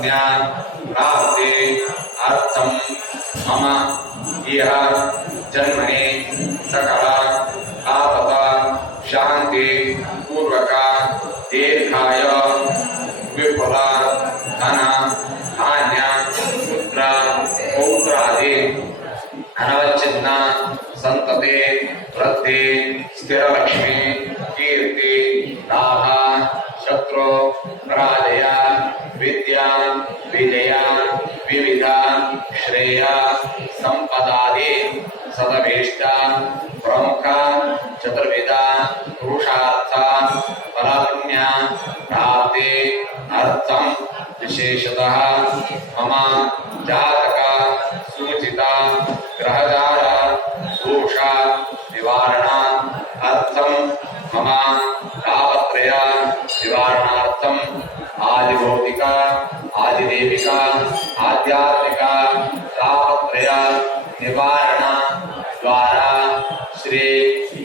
पुण्या प्राप्ति अर्थम मम इह जन्मनि सकल आपदा शांति पूर्वक दीर्घाय विपुल धन धान्य पुत्र पौत्रादि अनवच्छिन्न संतति वृद्धि स्थिर लक्ष्मी कीर्ति लाभ शत्रु पराजय विद्या विजय विविध श्रेय संपदादि सदभीष्ट प्रमुख चतुर्विध पुरुषार्थ फलपुण्य प्राप्ति अर्थम विशेषतः मम जातक सूचित ग्रहदार दोष निवारण अर्थम मम तापत्रय निवारणार्थम आदिभौतिक आदिदेविक आध्यात्मिक तापत्रय निवारण द्वारा श्री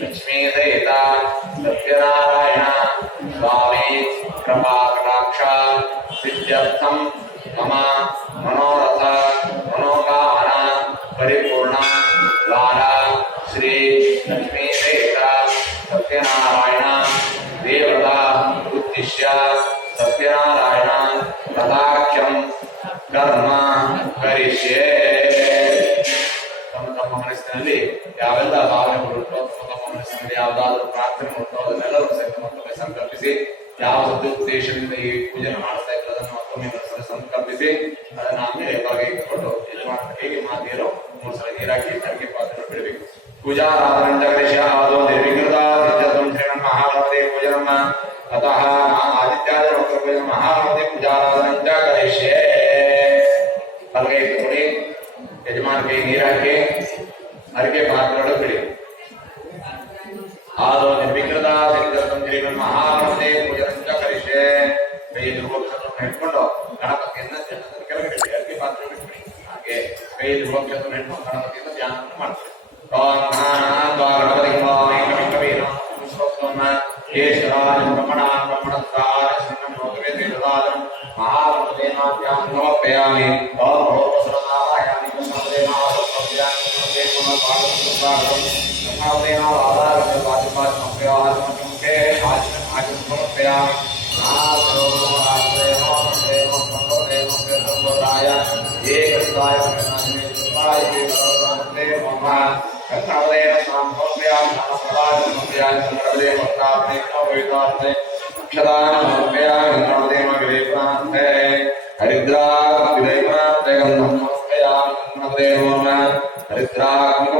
लक्ष्मी सहित सत्यनारायण स्वामी कृपा कटाक्ष सिद्ध्यर्थम मम मनोरथ मनोकामना परिपूर्ण द्वारा श्री लक्ष्मी सहित सत्यनारायण देवता उद्दिश्य सत्यनारायण तथाख्यम कर्म करिष्ये. ತಮ್ಮ ಮನಸ್ಸಿನಲ್ಲಿ ಯಾವೆಲ್ಲ ಭಾವನೆಗಳು ಉಂಟೋ ತಮ್ಮ ಮನಸ್ಸಿನಲ್ಲಿ ಯಾವುದಾದ್ರೂ ಪ್ರಾರ್ಥನೆ ಉಂಟೋ ಅದನ್ನೆಲ್ಲರೂ ಸಹಿತ ಮತ್ತೊಮ್ಮೆ ಸಂಕಲ್ಪಿಸಿ, ಯಾವ ಸದುದ್ದೇಶದಿಂದ ಈ ಪೂಜನೆ ಮಾಡ್ತಾ ಇದ್ರು ಅದನ್ನು ಮತ್ತೊಮ್ಮೆ ಮನಸ್ಸಲ್ಲಿ ಸಂಕಲ್ಪಿಸಿ ಅದನ್ನ ಆಮೇಲೆ ಹೊರಗೆ ಇಟ್ಕೊಂಡು ಯಜಮಾನ ಹೇಗೆ ಮಾತಿಯರೋ 3 ಸಲ ನೀರಾಕಿ ಅಡಿಗೆ ಪಾತ್ರ ಬಿಡಬೇಕು. ಪೂಜಾರಾಧನಂಚ ಗಣೇಶ ಆದೋ ನಿರ್ವಿಘ್ನತಾ ಸಿದ್ಧತ್ವಂ ಶ್ರೀಮನ್ ಮಹಾಗಣಪತಿ ಪೂಜನಂ ಅತಃ ಆದಿತ್ಯಾದಿ ವಕ್ರ ಪೂಜನ ಮಹಾಗಣಪತಿ ಪೂಜಾರಾಧನಂಚ ಗಣೇಶೇ. ಹೊರಗೆ ಇಟ್ಟುಕೊಳ್ಳಿ, ಯಜಮಾನ ಕೈ ನೀರಾಕಿ ಅಡಿಗೆ ಪಾತ್ರಗಳು ಬಿಡಿ. ಆದೋ ನಿರ್ವಿಘ್ನತಾ ಸಿದ್ಧತ್ವಂ ಶ್ರೀಮನ್ ಮಹಾಗಣಪತಿ ಪೂಜನಂಚ ಗಣೇಶೇ. ಕೈ ಹಿಡ್ಕೊಂಡು ಗಣಪತಿಯನ್ನ ಕೆಳಗಡೆ ಬಿಡಿ, ಅಡಿಗೆ ಪಾತ್ರ ಬಿಟ್ಬಿಡಿ. ಹಾಗೆ ಕೈ ಹಿಡ್ಕೊಂಡು ಗಣಪತಿಯಿಂದ ಧ್ಯಾನವನ್ನು ಮಾಡ್ತೀವಿ. हरिद्रा